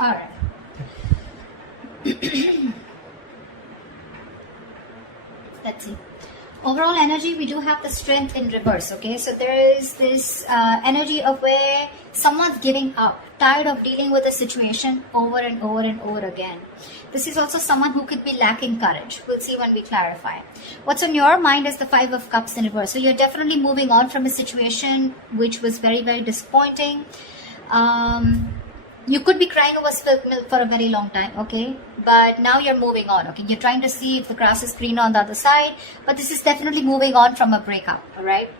All right. Let's see. Overall energy, we do have the strength in reverse. Okay, so there is this energy of where someone's giving up, tired of dealing with a situation over and over and over again. This is also someone who could be lacking courage. We'll see when we clarify. What's on your mind is the Five of Cups in reverse. So you're definitely moving on from a situation which was very, very disappointing. You could be crying over spilled milk for a very long time, okay? But now you're moving on, okay? You're trying to see if the grass is greener on the other side, but this is definitely moving on from a breakup, all right?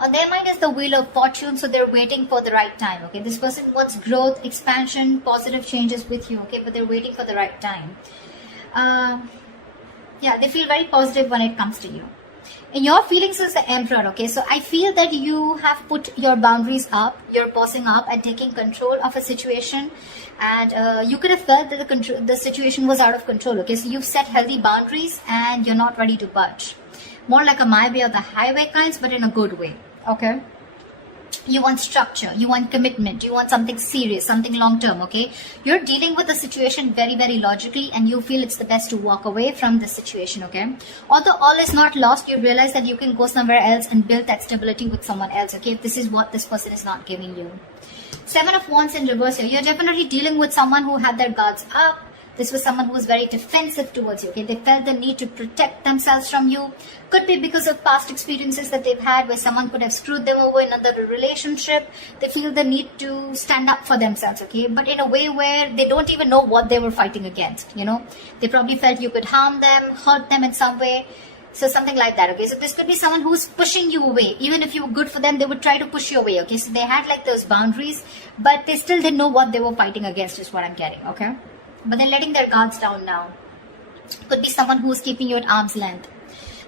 On their mind is the Wheel of Fortune, so they're waiting for the right time, okay? This person wants growth, expansion, positive changes with you, okay? But they're waiting for the right time. Yeah, they feel very positive when it comes to you. In your feelings is the Emperor, okay? So I feel that you have put your boundaries up, you're bossing up and taking control of a situation, and you could have felt that the situation was out of control, okay? So you've set healthy boundaries and you're not ready to budge. More like a my way or the highway kinds, but in a good way, okay? You want structure, you want commitment, you want something serious, something long term, okay? You're dealing with the situation very, very logically and you feel it's the best to walk away from the situation, okay? Although all is not lost, you realize that you can go somewhere else and build that stability with someone else, okay? If this is what this person is not giving you. Seven of Wands in reverse here. You're definitely dealing with someone who had their guards up. This was someone who was very defensive towards you, okay? They felt the need to protect themselves from you. Could be because of past experiences that they've had where someone could have screwed them over in another relationship. They feel the need to stand up for themselves, okay? But in a way where they don't even know what they were fighting against, you know? They probably felt you could harm them, hurt them in some way. So something like that, okay? So this could be someone who's pushing you away. Even if you were good for them, they would try to push you away, okay? So they had like those boundaries, but they still didn't know what they were fighting against is what I'm getting, okay? But they're letting their guards down now. Could be someone who's keeping you at arm's length.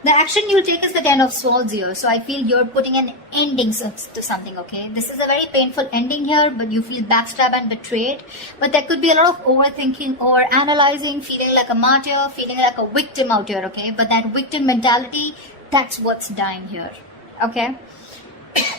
The action you'll take is the Ten of Swords here. So I feel you're putting an ending to something, okay? This is a very painful ending here, but you feel backstabbed and betrayed. But there could be a lot of overthinking or analyzing, feeling like a martyr, feeling like a victim out here, okay? But that victim mentality, that's what's dying here, okay?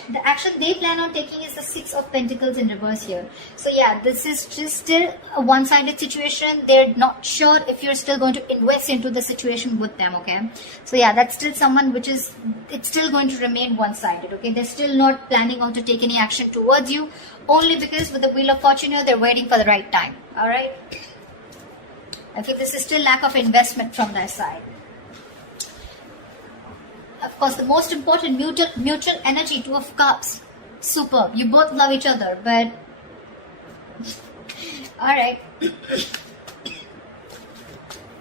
The action they plan on taking is the Six of Pentacles in reverse here. So yeah, this is just still a one-sided situation. They're not sure if you're still going to invest into the situation with them, okay? So yeah, that's still someone which is, it's still going to remain one-sided, okay? They're still not planning on to take any action towards you, only because with the Wheel of Fortune here, they're waiting for the right time, all right? I feel this is still lack of investment from their side. Of course, the most important mutual energy, Two of Cups. Superb. You both love each other, but alright.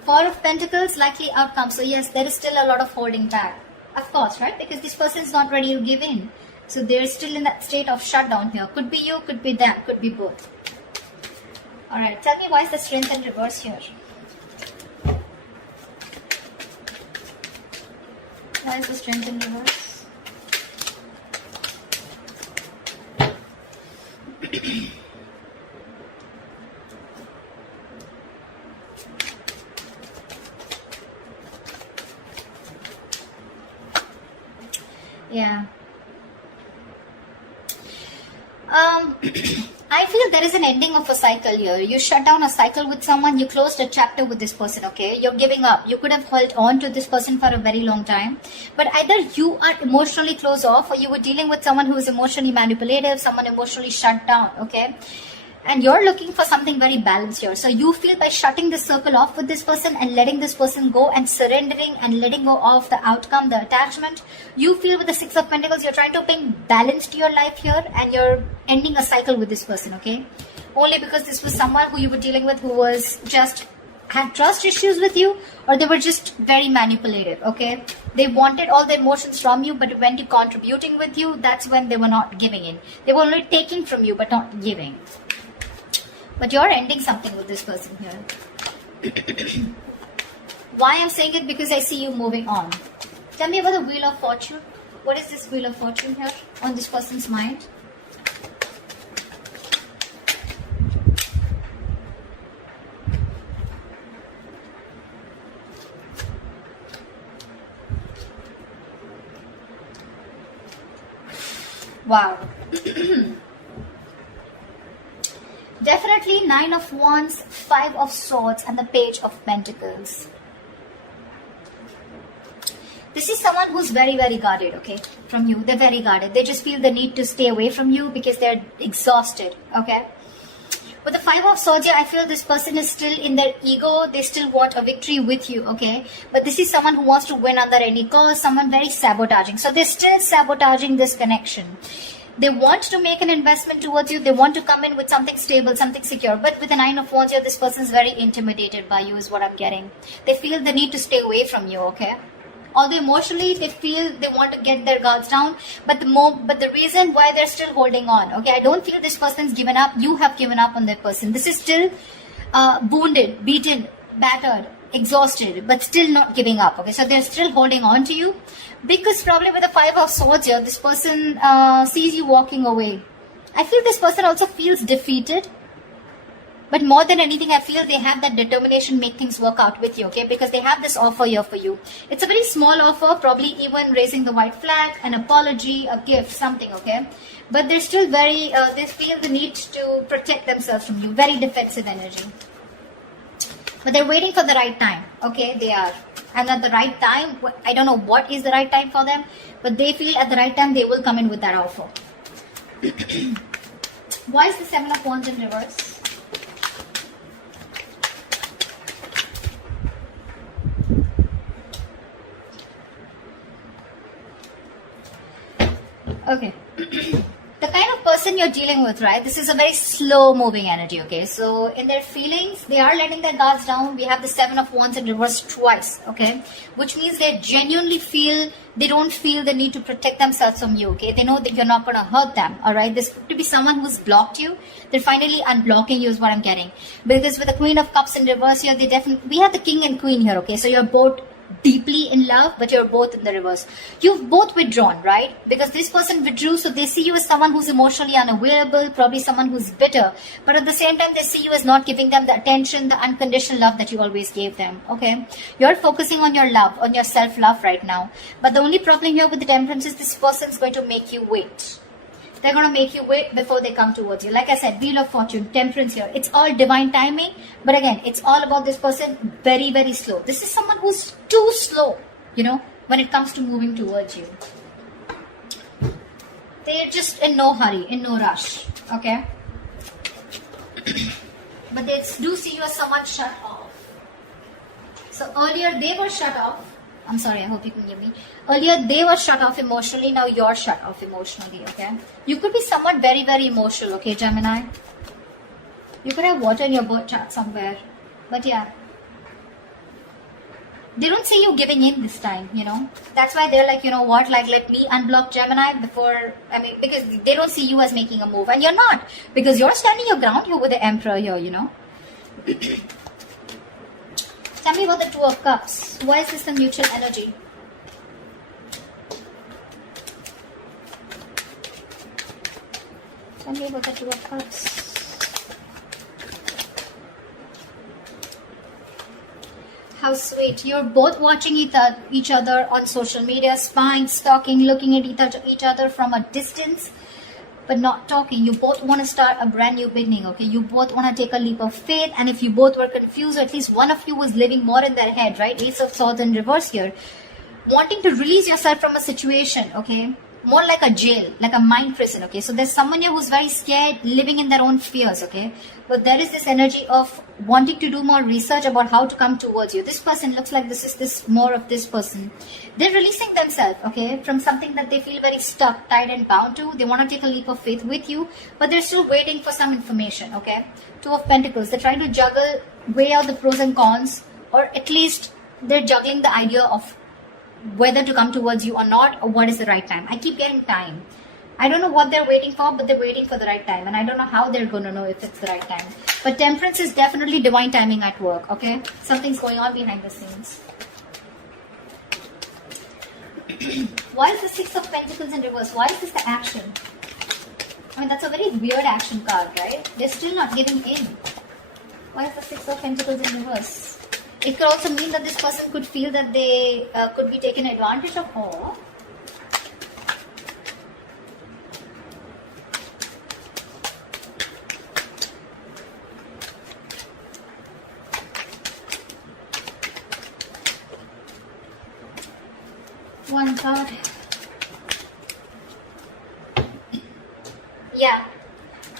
Four of Pentacles, likely outcome. So yes, there is still a lot of holding back. Of course, right? Because this person is not ready to give in. So they're still in that state of shutdown here. Could be you, could be them, could be both. Alright, tell me why is the Strength in reverse here? Why is the Strength in reverse? Yeah. I feel there is an ending of a cycle here. You shut down a cycle with someone, you closed a chapter with this person, okay? You're giving up. You could have held on to this person for a very long time. But either you are emotionally closed off or you were dealing with someone who is emotionally manipulative, someone emotionally shut down, okay? And you're looking for something very balanced here. So you feel by shutting the circle off with this person and letting this person go and surrendering and letting go of the outcome, the attachment, you feel with the Six of Pentacles, you're trying to bring balance to your life here and you're ending a cycle with this person, okay? Only because this was someone who you were dealing with who was just had trust issues with you, or they were just very manipulative, okay? They wanted all the emotions from you, but when you're contributing with you, that's when they were not giving in. They were only taking from you, but not giving. But you're ending something with this person here. Why I'm saying it? Because I see you moving on. Tell me about the Wheel of Fortune. What is this Wheel of Fortune here on this person's mind? Wow. Definitely 9 of Wands, 5 of Swords, and the Page of Pentacles. This is someone who's very, very guarded, okay, from you. They're very guarded. They just feel the need to stay away from you because they're exhausted, okay. With the 5 of Swords here, I feel this person is still in their ego. They still want a victory with you, okay? But this is someone who wants to win under any cost, someone very sabotaging. So they're still sabotaging this connection. They want to make an investment towards you. They want to come in with something stable, something secure. But with the 9 of Wands here, this person is very intimidated by you is what I'm getting. They feel the need to stay away from you, okay? Although emotionally they feel they want to get their guards down, but the reason why they're still holding on, okay, I don't feel this person's given up. You have given up on that person. This is still wounded, beaten, battered, exhausted, but still not giving up, okay. So they're still holding on to you because probably with the 5 of Swords here, this person sees you walking away. I feel this person also feels defeated. But more than anything, I feel they have that determination, make things work out with you, okay? Because they have this offer here for you. It's a very small offer, probably even raising the white flag, an apology, a gift, something, okay? But they're still very, they feel the need to protect themselves from you. Very defensive energy. But they're waiting for the right time, okay? They are. And at the right time, I don't know what is the right time for them, but they feel at the right time they will come in with that offer. Why is the 7 of Wands in reverse? Okay. The kind of person you're dealing with, right? This is a very slow moving energy, okay? So in their feelings, they are letting their guards down. We have the 7 of Wands in reverse twice, okay? Which means they genuinely feel, they don't feel the need to protect themselves from you, okay? They know that you're not going to hurt them, all right? This could be someone who's blocked you. They're finally unblocking you is what I'm getting. Because with the Queen of Cups in reverse here, they definitely, we have the King and Queen here, okay? So you're both deeply in love, but you're both in the reverse. You've both withdrawn, right? Because this person withdrew, so they see you as someone who's emotionally unavailable, probably someone who's bitter, but at the same time they see you as not giving them the attention, the unconditional love that you always gave them, okay? You're focusing on your love, on your self-love right now, but the only problem here with the Temperance is this person's going to make you wait. They're going to make you wait before they come towards you. Like I said, Wheel of Fortune, Temperance here. It's all divine timing. But again, it's all about this person very, very slow. This is someone who's too slow, you know, when it comes to moving towards you. They're just in no hurry, in no rush. Okay? But they do see you as someone shut off. So earlier they were shut off. I'm sorry, I hope you can hear me. Earlier, they were shut off emotionally. Now you're shut off emotionally, okay? You could be someone very, very emotional, okay, Gemini? You could have water in your birth chart somewhere. But yeah. They don't see you giving in this time, you know? That's why they're like, you know what? Like, let me unblock Gemini before... I mean, because they don't see you as making a move. And you're not. Because you're standing your ground here with the Emperor here, you know? Tell me about the Two of Cups. Why is this the mutual energy? Tell me about the Two of Cups. How sweet. You're both watching each other on social media, spying, stalking, looking at each other from a distance, but not talking. You both want to start a brand new beginning, okay? You both want to take a leap of faith, and if you both were confused, at least one of you was living more in their head, right? Ace of Swords in reverse here. Wanting to release yourself from a situation, okay? More like a jail, like a mind prison, okay? So there's someone here who's very scared, living in their own fears, okay? But there is this energy of wanting to do more research about how to come towards you. This person looks like this is this more of this person. They're releasing themselves, okay, from something that they feel very stuck, tied and bound to. They want to take a leap of faith with you, but they're still waiting for some information, okay? Two of Pentacles. They're trying to juggle, weigh out the pros and cons, or at least they're juggling the idea of whether to come towards you or not, or what is the right time. I keep getting time. I don't know what they're waiting for, but they're waiting for the right time. And I don't know how they're going to know if it's the right time. But Temperance is definitely divine timing at work, okay? Something's going on behind the scenes. Why is the Six of Pentacles in reverse? Why is this the action? I mean, that's a very weird action card, right? They're still not giving in. Why is the Six of Pentacles in reverse? It could also mean that this person could feel that they could be taken advantage of. Or one card. Yeah.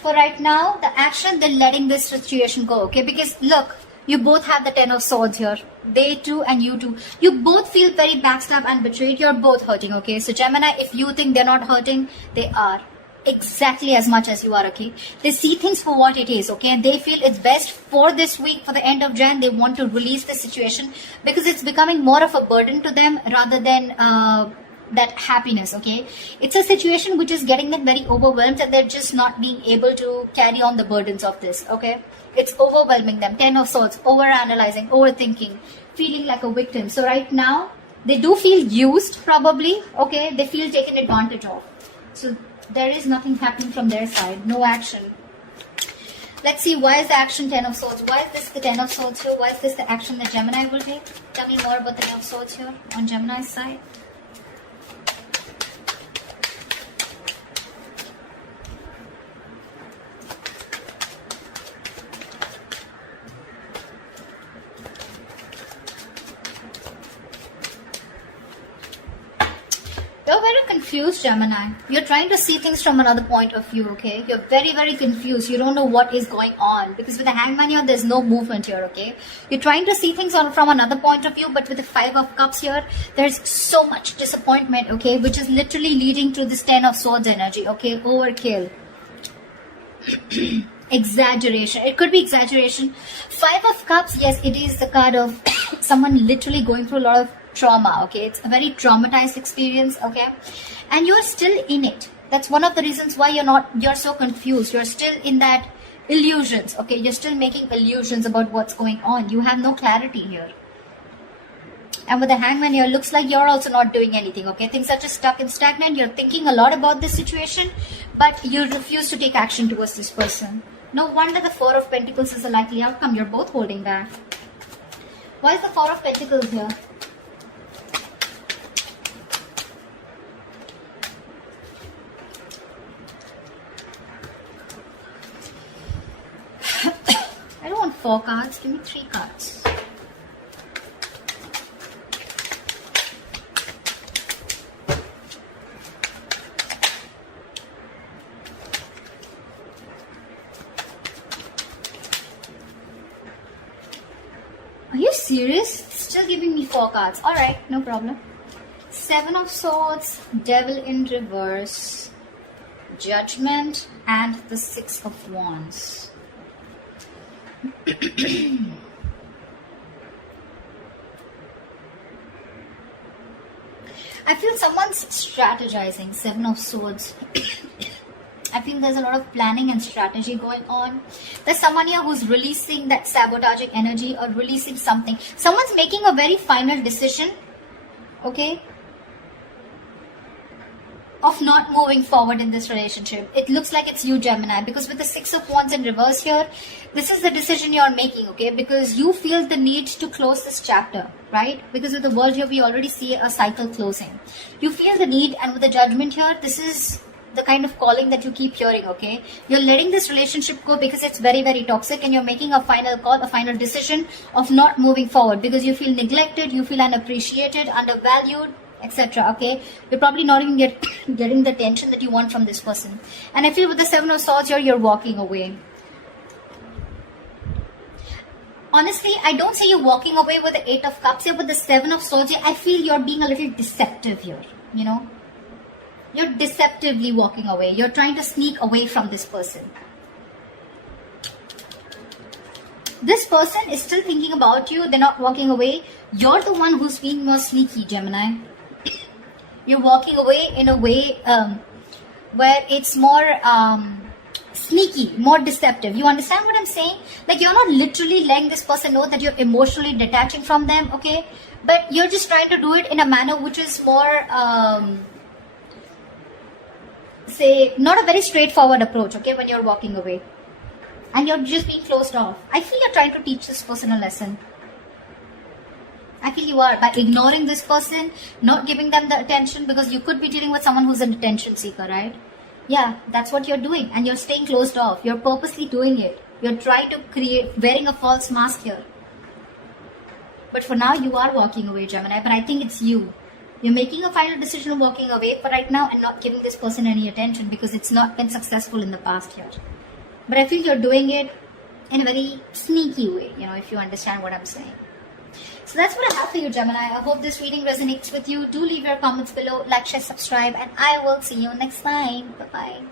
For right now, the action, they're letting this situation go, okay? Because look, you both have the Ten of Swords here. They too and you too. You both feel very backstabbed and betrayed. You're both hurting, okay? So Gemini, if you think they're not hurting, they are. Exactly as much as you are, okay? They see things for what it is, okay? And they feel it's best for this week, for the end of Jan, they want to release the situation because it's becoming more of a burden to them rather than that happiness, okay? It's a situation which is getting them very overwhelmed and they're just not being able to carry on the burdens of this, okay? It's overwhelming them. Ten of Swords, overanalyzing, overthinking, feeling like a victim. So right now, they do feel used probably, okay? They feel taken advantage of. So there is nothing happening from their side, no action. Let's see, why is the action Ten of Swords? Why is this the Ten of Swords here? Why is this the action that Gemini will take? Tell me more about the Ten of Swords here on Gemini's side. You're very confused, Gemini. You're trying to see things from another point of view, okay? You're very, very confused. You don't know what is going on. Because with the Hangman here, there's no movement here, okay? You're trying to see things from another point of view, but with the Five of Cups here, there's so much disappointment, okay? Which is literally leading to this Ten of Swords energy, okay? Overkill. Exaggeration. It could be exaggeration. Five of Cups, yes, it is the card of someone literally going through a lot of trauma, okay? It's a very traumatized experience, okay? And you're still in it. That's one of the reasons why you're so confused. You're still in that illusions, okay? You're still making illusions about what's going on. You have no clarity here. And with the Hangman here, looks like you're also not doing anything, okay? Things are just stuck and stagnant. You're thinking a lot about this situation, but you refuse to take action towards this person. No wonder the Four of Pentacles is a likely outcome. You're both holding back. Why is the Four of Pentacles here? I don't want 4 cards. Give me 3 cards. Are you serious? Still giving me 4 cards. Alright, no problem. 7 of Swords, Devil in reverse, Judgment, and the 6 of Wands. I feel someone's strategizing. 7 of Swords. I feel there's a lot of planning and strategy going on. There's someone here who's releasing that sabotaging energy or releasing something. Someone's making a very final decision, okay, of not moving forward in this relationship. It looks like it's you, Gemini, because with the 6 of Wands in reverse here, this is the decision you're making, okay, because you feel the need to close this chapter, right? Because with the World here, we already see a cycle closing. You feel the need, and with the Judgment here, this is the kind of calling that you keep hearing, okay? You're letting this relationship go because it's very, very toxic, and you're making a final call, a final decision of not moving forward because you feel neglected, you feel unappreciated, undervalued, etc. Okay, you're probably not even getting the attention that you want from this person. And I feel with the 7 of Swords here, you're walking away. Honestly, I don't say you're walking away with the 8 of Cups here, but the 7 of Swords here, I feel you're being a little deceptive here, you know. You're deceptively walking away. You're trying to sneak away from this person. This person is still thinking about you. They're not walking away. You're the one who's being more sneaky, Gemini. You're walking away in a way where it's more sneaky, more deceptive. You understand what I'm saying? Like, you're not literally letting this person know that you're emotionally detaching from them, okay? But you're just trying to do it in a manner which is more, say, not a very straightforward approach, okay, when you're walking away. And you're just being closed off. I feel you're trying to teach this person a lesson. I feel you are, by ignoring this person, not giving them the attention, because you could be dealing with someone who's an attention seeker, right? Yeah, that's what you're doing, and you're staying closed off. You're purposely doing it. You're trying to wearing a false mask here. But for now, you are walking away, Gemini, but I think it's you. You're making a final decision of walking away for right now and not giving this person any attention because it's not been successful in the past here. But I feel you're doing it in a very sneaky way, if you understand what I'm saying. So that's what I have for you, Gemini. I hope this reading resonates with you. Do leave your comments below, like, share, subscribe, and I will see you next time. Bye-bye.